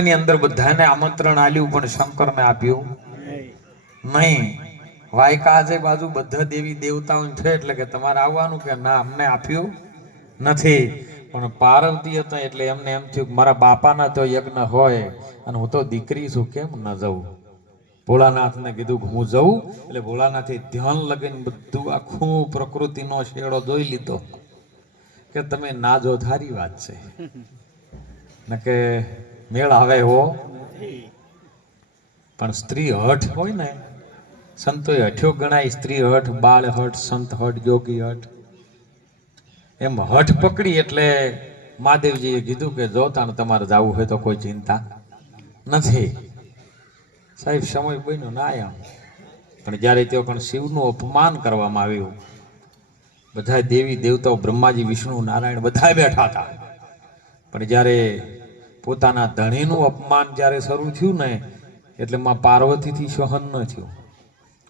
ની અંદર બધાને આમંત્રણ આલ્યું પણ શંકરને આપ્યું નહીં. વાયકા આજે બાજુ બધા દેવી દેવતાઓ છે એટલે કે તમારે આવવાનું કે ના અમને આપ્યું નથી. પણ પાર્વતી હતા એટલે એમને એમ થયું કે મારા બાપાના તો યજ્ઞ હોય અને હું તો દીકરી છું કેમ ન જવું. ભોળાનાથને કીધું કે હું જઉં એટલે ભોળાનાથે ધ્યાન લગીને બધું આખું પ્રકૃતિનો શેડો જોઈ લીધો કે તમે ના જો ધારી વાત છે ને કે મેળ આવે હો. પણ સ્ત્રી હઠ હોય ને સંતોએ હઠ્યો ગણાય. સ્ત્રી હઠ, બાળ હઠ, સંત હઠ, યોગી હઠ. એમ હઠ પકડી એટલે મહાદેવજીએ કીધું કે જો તાણ તમારે જવું હોય તો કોઈ ચિંતા નથી. સાહેબ સમય બન્યો ના આયા. પણ જ્યારે તેઓ પણ શિવનું અપમાન કરવામાં આવ્યું, બધા દેવી દેવતાઓ બ્રહ્માજી, વિષ્ણુ, નારાયણ બધા બેઠા હતા. પણ જ્યારે પોતાના ધણીનું અપમાન જ્યારે શરૂ થયું ને એટલે માં પાર્વતીથી સહન ન થયું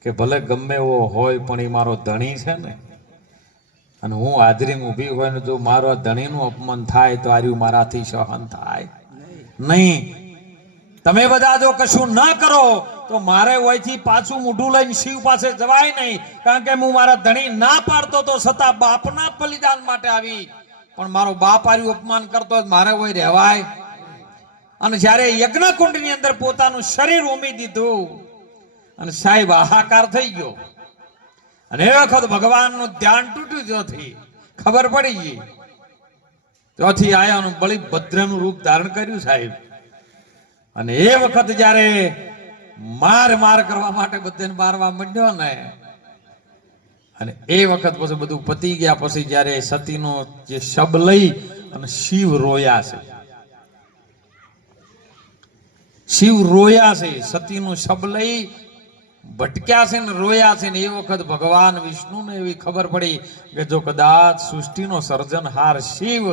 કે ભલે ગમે એવો હોય પણ એ મારો ધણી છે ને, અને હું હાજરીમાં ઊભી હોય ને જો મારો ધણીનું અપમાન થાય તો આર્યું મારાથી સહન થાય નહીં. તમે બધા જો કશું ન કરો તો મારે ઓયથી પાછું મોઢું લઈને શિવ પાસે જવાય નહીં. કારણ કે હું મારા ધણી ના પાડતો તો છતાં બાપના બલિદાન માટે આવી, પણ મારો બાપ આર્યું અપમાન કરતો મારે ઓય રહેવાય. અને જ્યારે યજ્ઞકુંડ ની અંદર પોતાનું શરીર ઉમી દીધું અને સાહેબ હાહાકાર થઈ ગયો. અને એ વખત ભગવાનનું ધ્યાન તૂટ્યું. જોથી ખબર પડી ગઈ. ત્યાંથી આયાનું બલિભદ્રનું રૂપ ધારણ કર્યું સાહેબ. અને એ વખત જ્યારે માર કરવા માટે બધાને મારવા માંડ્યો ને, અને એ વખત પછી બધું પતી ગયા પછી જ્યારે સતીનો જે શબ લઈ અને શિવ રોયા છે, શિવ રોયા છે, સતીનું શબ લઈ ભટક્યા છે ને રોયા છે. ને એ વખત ભગવાન વિષ્ણુને એવી ખબર પડી કે જો કદાચ સૃષ્ટિનો સર્જનહાર શિવ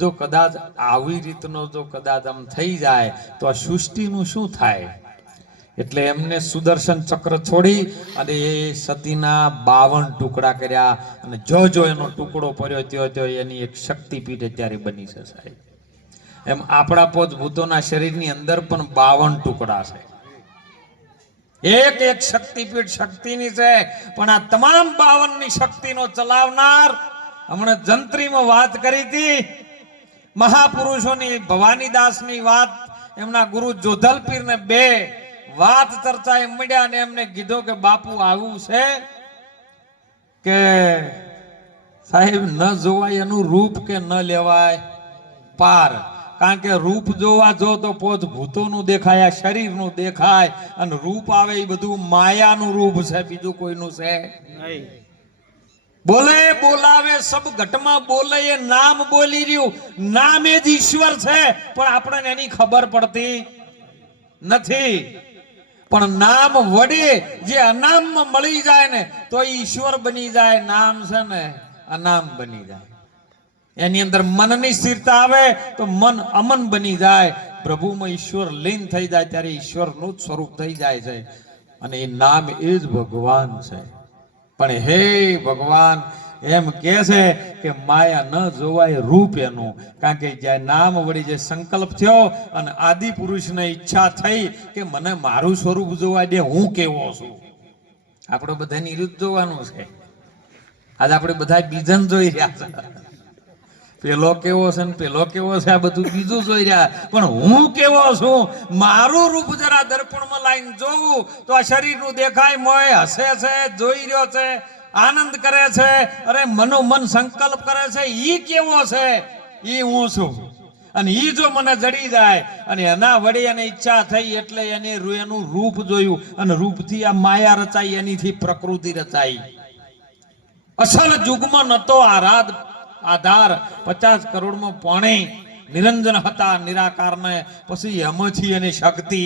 જો કદાચ આવી રીતનો જો કદાચ આમ થઈ જાય તો આ સૃષ્ટિનું શું થાય. એટલે એમને સુદર્શન ચક્ર છોડી અને એ સતીના 52 ટુકડા કર્યા. અને જો એનો ટુકડો પડ્યો ત્યો એની એક શક્તિપીઠ અત્યારે બની છે સાહેબ. એમ આપણા પોતભૂતોના શરીરની અંદર પણ 52 ટુકડા છે. એક એક શક્તિપીઠ શક્તિની છે. પણ આ તમામ 52 ની શક્તિનો ચલાવનાર, હમણાં જંત્રીમાં વાત કરી હતી મહાપુરુષોની, ભવાનીદાસની વાત, એમના ગુરુ જોધલપીર ને 2 વાત ચર્ચા મળ્યા અને એમને કીધું કે બાપુ આવું છે કે સાહેબ ન જોવાય એનું રૂપ કે ન લેવાય પાર. કારણ કે રૂપ જોવા જો તો પોત ભૂતોનું દેખાય, શરીરનું દેખાય, અને રૂપ આવે એ બધું માયાનું રૂપ છે, બીજું કોઈનું છે નહીં. બોલે બોલાવે સબ ઘટમાં બોલે એ નામ બોલી રહ્યું. નામ એ જ ઈશ્વર છે પણ આપણને એની ખબર પડતી નથી. પણ નામ વડે જે અનામમાં મળી જાય ને તો ઈશ્વર બની જાય. નામ છે ને અનામ બની જાય. એની અંદર મનની સ્થિરતા આવે તો મન અમન બની જાય. પ્રભુમાં ઈશ્વર લીન થઈ જાય ત્યારે ઈશ્વરનું જ સ્વરૂપ થઈ જાય છે. અને એ નામ એ જ ભગવાન છે. પણ હે ભગવાન એમ કે છે કે માયા ન જોવાય રૂપ એનું. કારણ કે જ્યાં નામ વળી જે સંકલ્પ થયો અને આદિ પુરુષને ઈચ્છા થઈ કે મને મારું સ્વરૂપ જોવા દે, હું કેવો છું. આપણે બધાની રીત જોવાનું છે. આજે આપણે બધા બીજન જોઈ રહ્યા છે. પેલો કેવો છે ને પેલો કેવો છે, આ બધું બીજું જોઈ રહ્યા. પણ હું કેવો છું, મારું રૂપ જરા દર્પણમાં લાઈન જોવું તો આ શરીરનું દેખાય, મોય હસે છે, જોઈ રહ્યો છે, આનંદ કરે છે, અરે મનોમન સંકલ્પ કરે છે, ઈ કેવો છે, ઈ હું છું. અને ઈ જો મને જડી જાય અને એના વડે એને ઈચ્છા થઈ એટલે એનું રૂપ જોયું. અને રૂપથી આ માયા રચાઈ, એનીથી પ્રકૃતિ રચાઈ. અસલ યુગમાં નતો આધાર 50 કરોડમાં પોણે નિરંજન હતા નિરાકારને. પછી એમાંથી એની શક્તિ.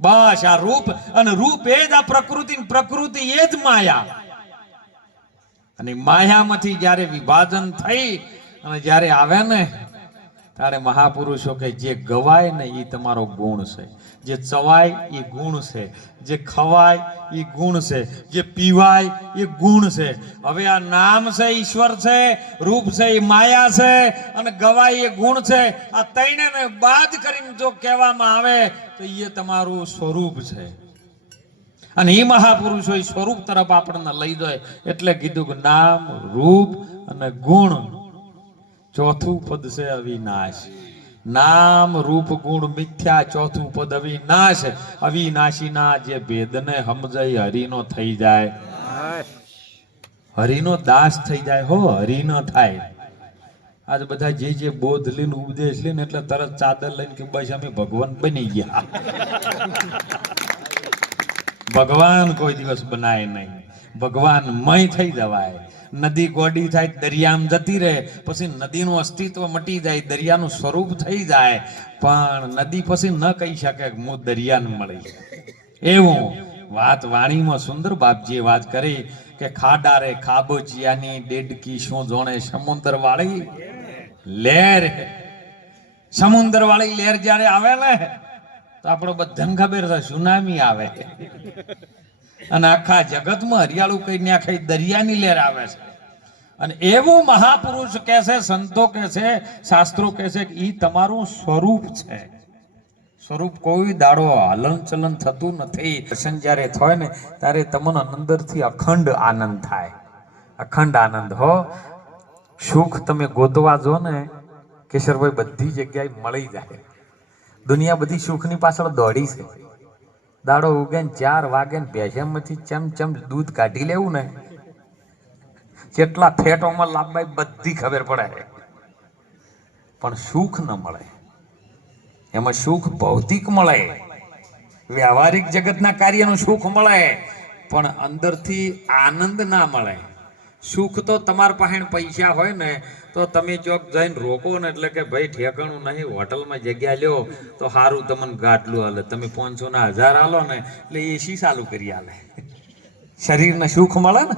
બસ આ રૂપ, અને રૂપ એ જ આ પ્રકૃતિ, પ્રકૃતિ એ જ માયા. અને માયામાંથી જ્યારે વિભાજન થઈ અને જ્યારે આવે ને તારે મહાપુરુષો કે જે ગવાય ને એ તમારો ગુણ છે, જે ચવાય એ ગુણ છે, જે ખવાય એ ગુણ છે, જે પીવાય એ ગુણ છે. હવે આ નામ છે ઈશ્વર છે, રૂપ છે એ માયા છે, અને ગવાય એ ગુણ છે. આ ત્રણેયને બાદ કરીને જો કહેવામાં આવે તો એ તમારું સ્વરૂપ છે. અને એ મહાપુરુષો એ સ્વરૂપ તરફ આપણને લઈ જાય એટલે કીધું કે નામ, રૂપ અને ગુણ. ચોથું પદ છે અવિનાશ. નામ, રૂપ, ગુણ, મિથ્યા. ચોથું પદ અવિનાશ. અવિનાશીના જે ભેદને સમજાય હરિનો થઈ જાય, હરિનો દાસ થઈ જાય. હો, હરિનો થાય. આજ બધા જે બોધ લઈને ઉપદેશ લઈને એટલે તરત ચાદર લઈને કે બસ અમે ભગવાન બની ગયા. ભગવાન કોઈ દિવસ બનાય નહીં. ભગવાન મય થઈ જવાય. નદી ગોડી થાય, દરિયામાં જતી રહે, પછી નદીનું અસ્તિત્વ મટી જાય, દરિયાનું સ્વરૂપ થઈ જાય, પણ નદી પછી ન કહી શકે હું દરિયાને મળી. એવું વાત વાણીમાં સુંદર બાપજીએ વાત કરી કે ખાડારે ખાબોચિયાની ડેડકી શું જોણે સમુદ્ર વાળી લહેર. સમુદ્ર વાળી લહેર જ્યારે આવે ને તો આપણો બધાને ખબર છે સુનામી આવે, અને આખા જગતમાં હરિયાળું કઈ નાખે દરિયાની લહેર આવે છે. અને એવું મહાપુરુષ કહે છે, સંતો કહે છે, શાસ્ત્રો કહે છે કે ઈ તમારું સ્વરૂપ છે. સ્વરૂપ કોઈ દાડો હલન ચલન થતું નથી. દર્શન જ્યારે થાય ને ત્યારે તમને અંદરથી અખંડ આનંદ થાય. અખંડ આનંદ. હો, સુખ તમે ગોતવા જો ને કેશરભાઈ બધી જગ્યાએ મળી જાય. દુનિયા બધી સુખની પાછળ દોડી છે. દાડો ઉગે ને 4 વાગે ને ભેંસમાંથી ચમ દૂધ કાઢી લેવું ને કેટલા ફેટોમાં લાંબાઈ બધી ખબર પડે, પણ સુખ ન મળે. એમાં સુખ ભૌતિક મળે, વ્યવહારિક જગતના કાર્યનું સુખ મળે, પણ અંદરથી આનંદ ના મળે. સુખ તો તમારા પાસે પૈસા હોય ને તો તમે ચોક જઈને રોકો ને એટલે કે ભાઈ ઠેકાણું નહીં, હોટલમાં જગ્યા લ્યો તો સારું તમને ગાટલું હાલે. તમે 500 ના 1000 હાલો ને એટલે એસી ચાલુ કરી હાલે. શરીરને સુખ મળે ને,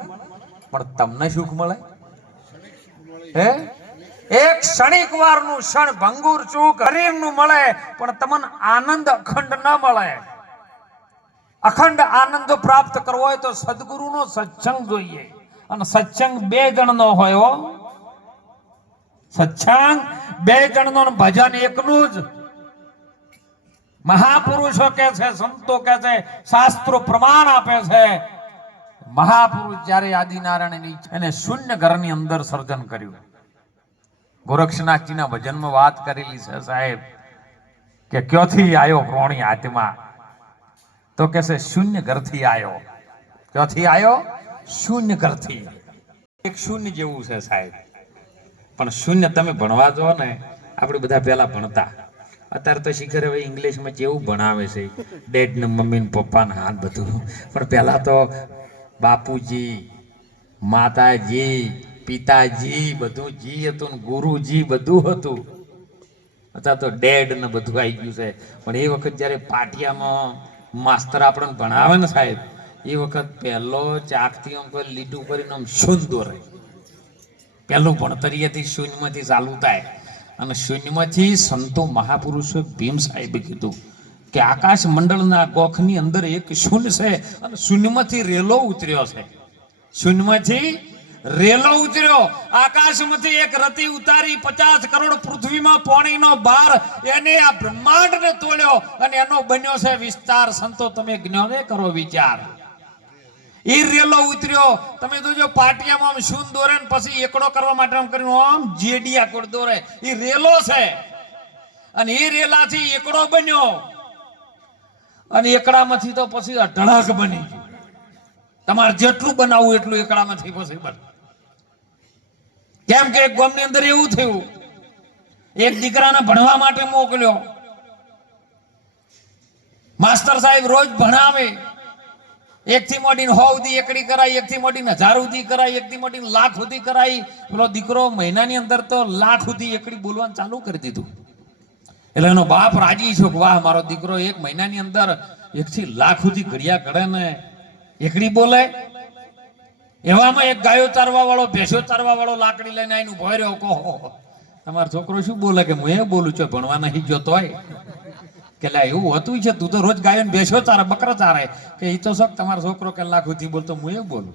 પણ તમને સુખ મળે? હે, એક ક્ષણિક વારનું ક્ષણ ભંગુર સુખ શરીરનું મળે, પણ તમને આનંદ અખંડ ન મળે. અખંડ આનંદ પ્રાપ્ત કરવો હોય તો સદગુરુનો સત્સંગ જોઈએ. અને સત્સંગ 2 જણનો હોય. હો, સત્સંગ 2 જણનો, ભજન એકનું જ. મહાપુરુષો કે છે, સંતો કે છે, શાસ્ત્રો પ્રમાણ આપે છે. મહાપુરુષ જ્યારે આદિનારાયણ એને શૂન્ય ઘરની અંદર સર્જન કર્યું. ગોરક્ષનાથજીના ભજનમાં વાત કરેલી છે સાહેબ કે ક્યોથી આવ્યો પ્રોણી આત્મા, તો કે છે શૂન્ય ઘરથી આવ્યો. ક્યોથી આવ્યો? શૂન્ય ઘરથી. એક શૂન્ય જેવું છે સાહેબ. પણ શૂન્ય તમે ભણવા જો ને, આપણે બધા પહેલા ભણતા, અત્યારે તો શીખર હવે ઇંગ્લિશમાં જેવું ભણાવે છે, ડેડ ને મમ્મી ને પપ્પા ને હાથ બધું. પણ પહેલા તો બાપુજી, માતાજી, પિતાજી બધું જી હતું, ગુરુજી બધું હતું. અત્યારે તો ડેડ ને બધું આવી ગયું છે. પણ એ વખત જયારે પાટિયામાં માસ્તર આપણને ભણાવે ને સાહેબ, એ વખત પહેલો ચાકથી આમ કોઈ લીટું કરીને આમ શૂન્ય દોરે. પહેલું ભણતરીએથી શૂન્યમાંથી ચાલુ થાય. અને શૂન્યમાંથી સંતો મહાપુરુષો ભીમ સાહેબે કીધું કે આકાશ મંડળના ગોખની અંદર એક શૂન્ય છે, અને શૂન્યમાંથી રેલો ઉતર્યો છે. શૂન્યમાંથી રેલો ઉતર્યો. આકાશમાંથી એક રતિ ઉતારી 50 કરોડ પૃથ્વીમાં પાણીનો ભાર એને આ બ્રહ્માંડને તોડ્યો, અને એનો બન્યો છે વિસ્તાર. સંતો તમે જ્ઞાને કરો વિચાર. એ રેલો ઉતર્યો. તમે જોજો પાટિયામાં આમ શૂન દોરે ને પછી એકડો કરવા માટે આમ કરીને આમ જેડિયા કોડ દોરે. એ રેલો છે, અને એ રેલાથી એકડો બન્યો, અને એકડામાંથી તો પછી અઢળક બની ગયું. તમારે જેટલું બનાવવું એટલું એકડામાંથી પોસિબલ. કેમ કે એક ગામની અંદર એવું થયું, એક દીકરાને ભણવા માટે મોકલ્યો. માસ્ટર સાહેબ રોજ ભણાવે. 1 થી મોડીને 100 સુધી એકડી કરાય, 1 થી મોડીને 1000 સુધી કરાય, 1 થી મોડીને લાખ સુધી કરાય. પેલો દીકરો મહિનાની અંદર તો લાખ સુધી એકડી બોલવાનું ચાલુ કરી દીધું. એટલે એનો બાપ રાજી છો કે વાહ, મારો દીકરો 1 મહિનાની અંદર 1 થી લાખ સુધી ઘડિયા કરે ને એકડી બોલે. એવામાં એક ગાયો ચારવા વાળો, ભેંસો ચારવા વાળો લાકડી લઈને આવીને ઉભો રહ્યો. કહો તમારો છોકરો શું બોલે કે હું એ બોલું છું ભણવા નહીં ગયો તોય કે લા એવું હતું છે, તું તો રોજ ગાયો ને બેસો ચારે બકરા ચારે કે એ તો શોખ તમારો છોકરો કલાક સુધી બોલતો હું એ બોલું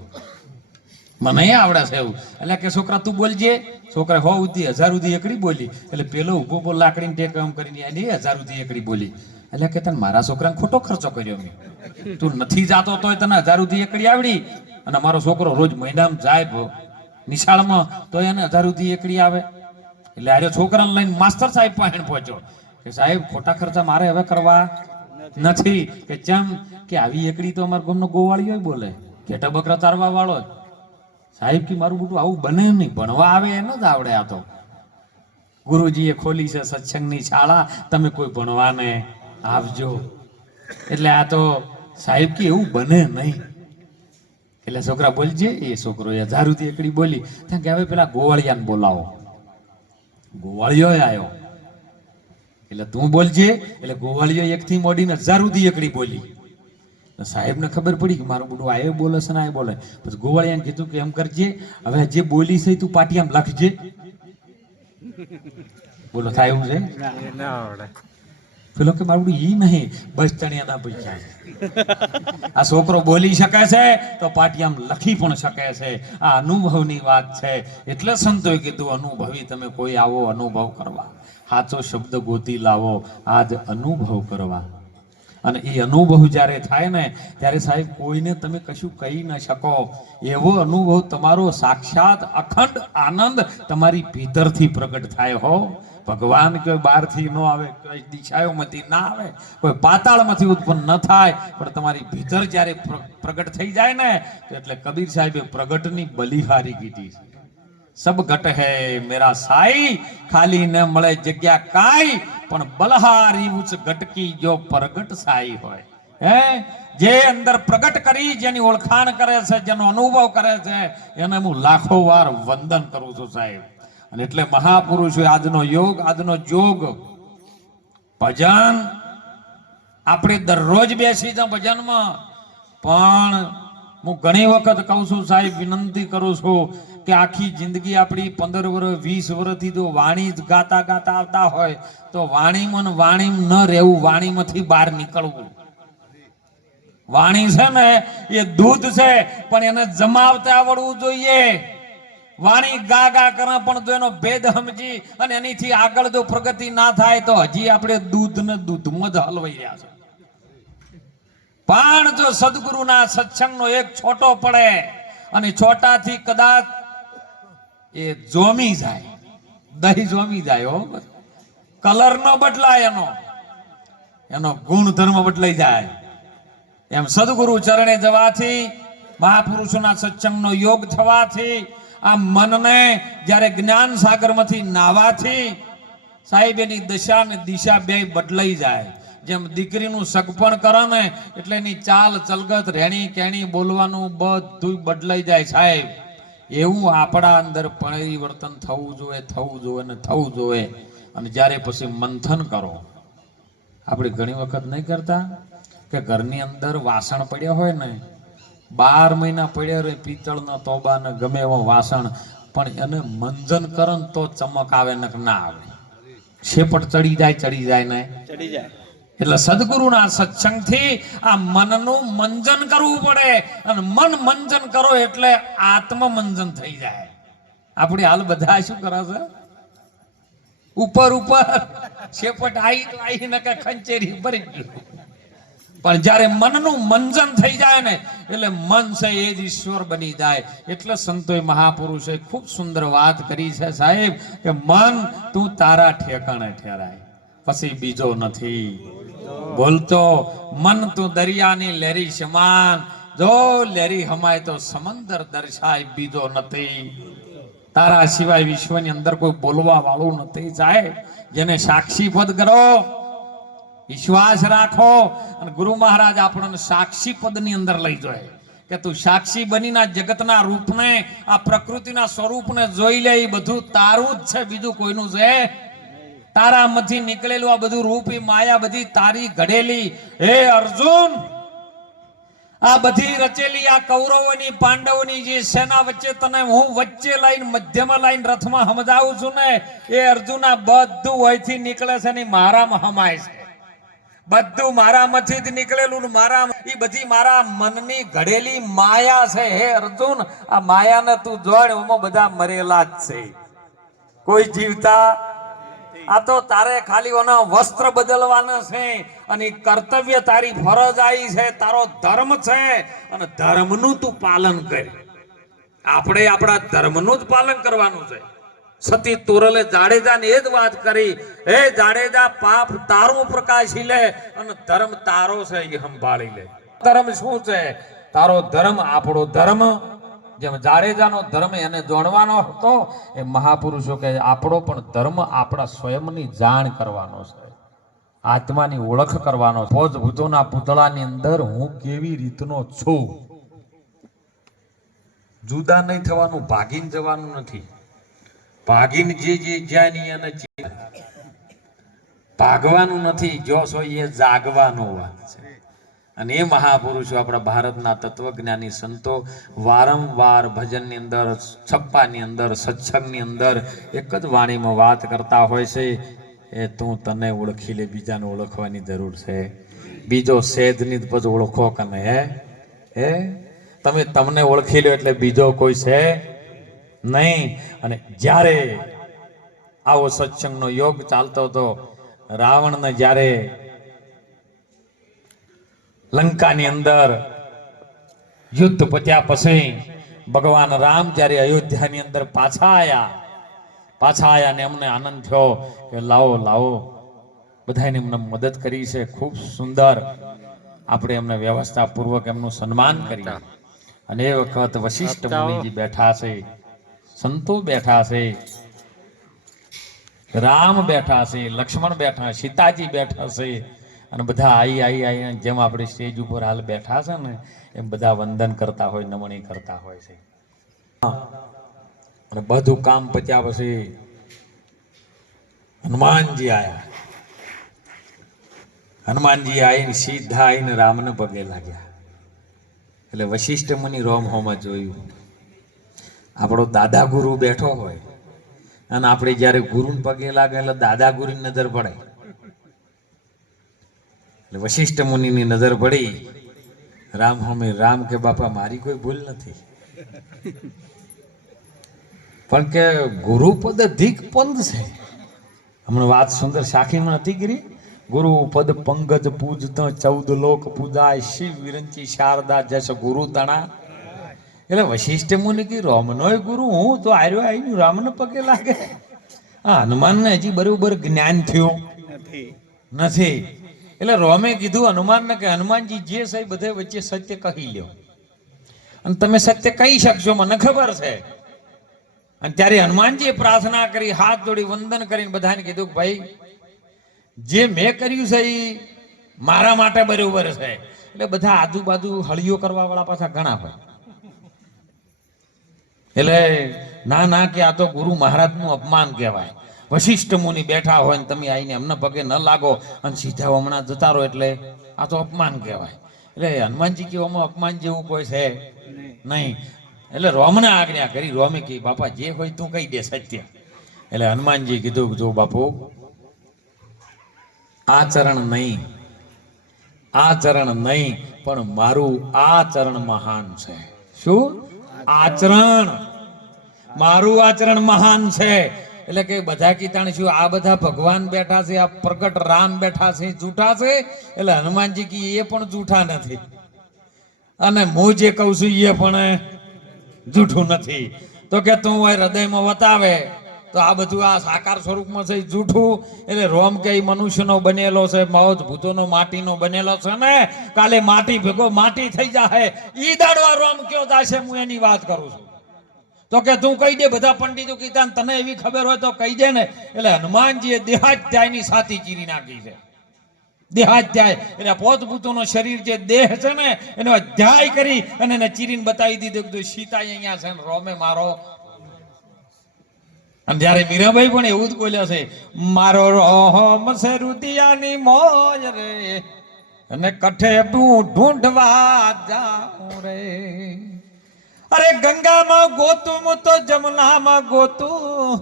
મને આવડે છે એવું. એટલે કે છોકરા તું બોલજે. છોકરા 100 સુધી 1000 સુધી એકડી બોલી. એટલે પેલો ઉભો બોલ લાકડીને ટેક આમ કરીને એને 1000 સુધી એકડી બોલી. એટલે કે તને મારા છોકરાને ખોટો ખર્ચો કર્યો મેં. તું નથી જાતો તોય તને 1000 સુધી એકડી આવડી, અને મારો છોકરો રોજ મહિનામાં જાય નિશાળમાં તો એને 1000 સુધી એકડી આવે. એટલે આજે છોકરાને લઈને માસ્ટર સાહેબ પાસે પહોંચ્યો કે સાહેબ ખોટા ખર્ચા મારે હવે કરવા નથી. કે જેમ કે આવી એકડી તો અમારા ગામનો ગોવાળિયો બોલે, ઘેટા બકરા ચારવા વાળો. સાહેબ કે મારું બધું આવું બને નહીં, ભણવા આવે એને જ આવડે. આ તો ગુરુજીએ ખોલી છે સત્સંગની શાળા, તમે કોઈ ભણવાને આવજો. એટલે આ તો સાહેબ કે એવું બને નહીં. એટલે છોકરા બોલજે. એ છોકરો 1000 સુધી એકડી બોલી કે હવે પેલા ગોવાળિયાને બોલાવો. ગોવાળિયો આવ્યો એટલે તું બોલજે. એટલે ગોવાળિયો 1 થી મોડીને 1000 સુધી એકડી બોલી. સાહેબ ને ખબર પડી કે મારું બધું આ બોલે છે ને આ બોલે. પછી ગોવાળિયાને કીધું કે એમ કરજે, હવે જે બોલી છે તું પાટિયામાં લખજે. બોલો થાય એવું છે? પેલો કે મારું ઈ નહીં, બસ ચણિયાના પૈસા. આ છોકરો બોલી શકે છે તો પાટિયામાં લખી પણ શકે છે. આ અનુભવની વાત છે. એટલે સંતોએ કીધું અનુભવી તમે કોઈ આવો અનુભવ કરવા, સાચો શબ્દ ગોતી લાવો આજ અનુભવ કરવા. અને એ અનુભવ જ્યારે થાય ને ત્યારે સાહેબ કોઈને તમે કશું કહી ન શકો. એવો અનુભવ તમારો સાક્ષાત અખંડ આનંદ તમારી ભીતરથી પ્રગટ થાય હો. ભગવાન કોઈ બહારથી ન આવે, કોઈ દિશાઓમાંથી ના આવે, કોઈ પાતાળમાંથી ઉત્પન્ન ન થાય, પણ તમારી ભીતર જ્યારે પ્રગટ થઈ જાય ને એટલે કબીર સાહેબે પ્રગટની બલિહારી કીધી છે. સબ ઘટ હે મેરા સાઈ, ખાલી ન મળે જગ્યા કાઈ, પણ બલહારી ઉચ્ચ ઘટકી જો પ્રગટ સાઈ હોય. હે જે અંદર પ્રગટ કરી, જેની ઓળખાણ કરે છે, જેનો અનુભવ કરે છે, એને હું લાખો વાર વંદન કરું છું સાહેબ. અને એટલે મહાપુરુષો આજનો યોગ, આજનો જોગ, ભજન આપણે દરરોજ બેસી જાવ ભજનમાં. પણ હું ઘણી વખત કહું છું સાહેબ, વિનંતી કરું છું કે આખી જિંદગી આપણી 15 વર્ષ 20 વર્ષથી જો વાણી જ ગાતા ગાતા આવતા હોય તો વાણીમાં ન રહેવું, વાણીમાંથી બહાર નીકળવું. વાણી છે ને એ દૂધ છે, પણ એને જમાવતા આવડવું જોઈએ. વાણી ગા ગા કરે પણ જો એનો ભેદ સમજી અને એનીથી આગળ જો પ્રગતિ ના થાય તો હજી આપણે દૂધમાં જ હલવાઈ રહ્યા છે. પણ જો સદગુરુના સત્સંગનો એક છોટો પડે અને છોટાથી કદાચ એ જોમી જાય, દહીં જોમી જાય હો, કલર ન બદલાય, એનો ગુણધર્મ બદલાઈ જાય. એમ સદગુરુ ચરણે જવાથી, મહાપુરુષોના સત્સંગનો યોગ થવાથી, આ મનને જ્યારે જ્ઞાન સાગરમાંથી નાવાથી સાહેબ એની દશા ને દિશા બે બદલાઈ જાય. જેમ દીકરીનું સગપણ કરે ને એટલે એની ચાલ ચલગત, રહેણી કેણી, બોલવાનું બધું બદલાઈ જાય સાહેબ. એવું આપણા અંદર પરિવર્તન થવું જોઈએ. અને જ્યારે પછી મંથન કરો, આપણે ઘણી વખત નહીં કરતા કે ઘરની અંદર વાસણ પડ્યા હોય ને, 12 મહિના પડ્યા રહે પિત્તળના તોબા ને ગમે એવો વાસણ, પણ એને મંજન કરે ને તો ચમક આવે ને ના આવે, શેપટ ચડી જાય ને ચડી જાય. એટલે સદગુરુના સત્સંગથી આ મનનું મંજન કરવું પડે. અને મન મંજન કરો એટલે આત્મ મંજન થઈ જાય. આપણે હાલ બધા શું કરે છે, ઉપર શેપટ આવી ને કે ખંચેરી ભરી ગયું. પણ જ્યારે મનનું મંજન થઈ જાય ને એટલે મન છે એ જ ઈશ્વર બની જાય. એટલે સંતોએ મહાપુરુષે ખૂબ સુંદર વાત કરી છે સાહેબ કે મન તું તારા ઠેકાણે ઠેરાય, પછી બીજો નથી બોલતો. મન તું દરિયાની લહેરી સમાન, જો લહેરી હમાય તો સમંદર દર્શાય, બીજો નથી. તારા સિવાય વિશ્વની અંદર કોઈ બોલવા વાળું નથી સાહેબ. જેને સાક્ષી પદ કરો, વિશ્વાસ રાખો. અને ગુરુ મહારાજ આપણને સાક્ષી પદની અંદર લઈ જાય કે તું સાક્ષી બનીના જગતના રૂપને, આ પ્રકૃતિના સ્વરૂપને જોઈ લે. એ બધું તારું જ છે, બીજું કોઈનું છે. તારામાંથી નીકળેલું આ બધું રૂપ, માયા બધી તારી ઘડેલી. હે અર્જુન, આ બધી રચેલી આ કૌરવોની પાંડવોની જે સેના વચ્ચે તને હું વચ્ચે લઈને મધ્યમાં લઈને રથમાં સમજાવું છું ને, એ અર્જુના બધું વહીથી નીકળે છે ને મારામાં હમાય છે. બધું મારામાંથી જ નીકળેલું, મારા એ બધી મારા મનની ઘડેલી માયા છે. હે અર્જુન, આ માયાને તું જોડ, એમાં બધા મરેલા જ છે, કોઈ જીવતા. આ તો તારે ખાલી ઓના વસ્ત્ર બદલવાના છે અને કર્તવ્ય તારી ફરજ આવી છે, તારો ધર્મ છે અને ધર્મનું તું પાલન કર. આપણે આપણા ધર્મનું જ પાલન કરવાનું છે. સતી તોરલે જાડેજાને એ જ વાત કરી, હે જાડેજા, પાપ તારું પ્રકાશી લે અને ધર્મ તારો છે એ સંભાળી લે. ધર્મ શું છે? તારો ધર્મ આપણો ધર્મ. જેમ જાડેજાનો ધર્મ એને જોડવાનો હતો, એ મહાપુરુષો કે આપણો પણ ધર્મ આપણા સ્વયંની જાણ કરવાનો છે, આત્માની ઓળખ કરવાનો. ભૂતોના પૂતળાની અંદર હું કેવી રીતનો છું, જુદા નહીં થવાનું, ભાગીને જવાનું નથી. ભાગીને જે જ્યાંની એને ભાગવાનું નથી, જો છો એ જાગવાનો વાત છે. અને એ મહાપુરુષો આપણા ભારતના તત્વજ્ઞાની સંતો વારંવાર ભજનની અંદર, છપ્પાની અંદર, સત્સંગની અંદર એક જ વાણીમાં વાત કરતા હોય છે, એ તું તને ઓળખી લે, બીજાને ઓળખવાની જરૂર છે. બીજો સેજની પછી ઓળખો કને. હે તમે તમને ઓળખી લો એટલે બીજો કોઈ છે નહીં. અને જ્યારે આવો સત્સંગનો યોગ ચાલતો હતો, રાવણને જ્યારે લંકાની અંદર યુદ્ધ પત્યા પછી ભગવાન રામ જ્યારે અયોધ્યાની અંદર પાછા આયા ને અમને આનંદ થયો કે લાવો લાવો બધાને એમને મદદ કરી છે, ખૂબ સુંદર આપણે એમને વ્યવસ્થા પૂર્વક એમનું સન્માન કર્યું. અને એ વખત વશિષ્ઠ મુનિજી બેઠા છે, સંતો બેઠા છે, રામ બેઠા છે, લક્ષ્મણ બેઠા, સીતાજી બેઠા છે, અને બધા આઈ જેમ આપણે સ્ટેજ ઉપર હાલ બેઠા છે ને એમ બધા વંદન કરતા હોય, નમણી કરતા હોય છે. અને બધું કામ પત્યા પછી હનુમાનજી આયા. હનુમાનજી આવીને સીધા આવીને રામને પગે લાગ્યા. એટલે વશિષ્ઠ મુનિ રોમ હોમાં જોયું, આપણો દાદા ગુરુ બેઠો હોય અને આપણે જયારે ગુરુને પગે લાગે એટલે દાદા ગુરુની નજર પડે. એટલે વશિષ્ઠ મુનિની નજર પડી રામ હોમે. રામ કે બાપા મારી કોઈ ભૂલ નથી, પણ કે ગુરુપદ અધિક પંદ છે. હમણાં વાત સુંદર સાખીમાં નથી કરી, ગુરુપદ પંગજ પૂજતા 14 લોક પૂજાય, શિવ વિરંચી શારદા જસ ગુરુ તણા. એટલે વશિષ્ઠ મુનિ કી રોમનોય ગુરુ હું તો આર્યો આવીને રામને પગે લાગે. હા, હનુમાનને હજી બરોબર જ્ઞાન થયું નથી. એટલે રોમે કીધું હનુમાનને કે હનુમાનજી જે છે બધે વચ્ચે સત્ય કહી લ્યો, અને તમે સત્ય કહી શકશો મને ખબર છે. અને ત્યારે હનુમાનજીએ પ્રાર્થના કરી, હાથ જોડી વંદન કરીને બધાને કીધું કે ભાઈ જે મેં કર્યું છે એ મારા માટે બરોબર છે. એટલે બધા આજુબાજુ હળીઓ કરવા વાળા પાછા ઘણા હોય. એટલે ના કે આ તો ગુરુ મહારાજનું અપમાન કહેવાય. વશિષ્ઠ મુનિ બેઠા હોય ને તમે આવીને એમના પગે ન લાગો અને સીધા હમણાં જતા રહો એટલે આ તો અપમાન કહેવાય. એટલે હનુમાનજી કે આમાં અપમાન જેવું કોઈ છે નહીં. એટલે રોમને આજ્ઞા કરી. રોમે કહી બાપા જે હોય તું કહી દે સત્ય. એટલે હનુમાનજી કીધું જો બાપુ આચરણ નહીં પણ મારું આચરણ મહાન છે. શું આચરણ? મારું આચરણ મહાન છે. એટલે કે બધા કીતાણ શું આ બધા ભગવાન બેઠા છે, આ પ્રગટ રામ બેઠા છે, જૂઠા છે? એટલે હનુમાનજી કી એ પણ જૂઠા નથી, અને હું જે કહું છું એ પણ જૂઠું નથી. તો કે તું હૃદયમાં વતાવે તો આ બધું આ સાકાર સ્વરૂપમાં છે જૂઠું. એટલે રોમ કે મનુષ્યનો બનેલો છે, મૌજ ભૂતોનો માટીનો બનેલો છે ને, કાલે માટી ભેગો માટી થઈ જાય ઈ દાડવા રોમ કયો જાશે, હું એની વાત કરું છું. તો કે તું કહી દે, બધા પંડિતો કીધા તને એવી ખબર હોય તો કહી દે ને. એટલે હનુમાનજીએ દેહાધ્યાયની છાતી ચીરી નાખી છે. દેહાધ્યાય એટલે પોતપૂતોનો શરીર જે દેહ છે ને એનો અધ્યાય કરી અને એને ચીરીને બતાવી દીધું કે સીતા અહીંયા છે ને રોમે મારો. અને જયારે મીરાબાઈ પણ એવું જ બોલ્યા છે, મારો રોમ છે રુદિયાની મોજ રે, અને કઠે ઢૂંઢવા જાઉં રે. અરે ગંગામાં ગોતું હું તો જમનામાં ગોતું,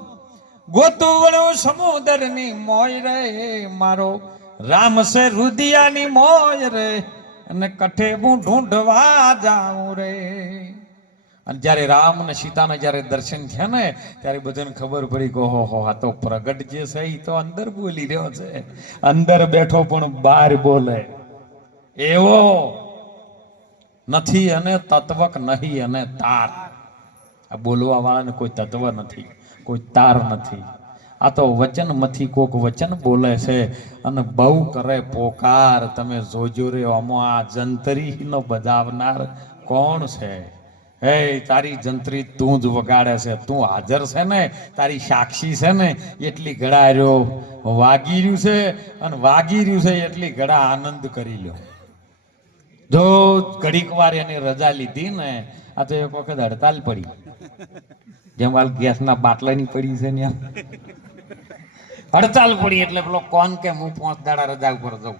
ગોતું વળું સમુદ્રની મોય રે. મારો રામ છે રુદિયાની મોય રે, અને કઠે હું ઢૂંઢવા જાઉં રે. અને જ્યારે રામ અને સીતાને જ્યારે દર્શન થયા ને ત્યારે બધાને ખબર પડી કે ઓહો આ તો પ્રગટ જે છે એ તો અંદર બોલી રહ્યો છે, અંદર બેઠો પણ બહાર બોલે એવો નથી. અને તત્વક નહીં અને તાર, આ બોલવા વાળાને કોઈ તત્વ નથી, કોઈ તાર નથી. આ તો વચન માંથી કોક વચન બોલે છે અને બહુ કરે પોકાર. તમે જોજો રે આમાં આ જંતરી નો બજાવનાર કોણ છે? હે તારી જંત્રી તું જ વગાડે છે, તું હાજર છે ને, તારી સાક્ષી છે ને એટલી ઘડા રહ્યો વાગી રહ્યું છે, અને વાગી રહ્યું છે એટલી ઘડા આનંદ કરી લ્યો. જો ઘડીક વાર એની રજા લીધી ને, આ તો એક વખત હડતાલ પડી, જેમ હાલ ગેસના બાટલાની પડી છે ને, હડતાલ પડી એટલે પેલો કોણ કે હું 5 દાડા રજા ઉપર જાઉં.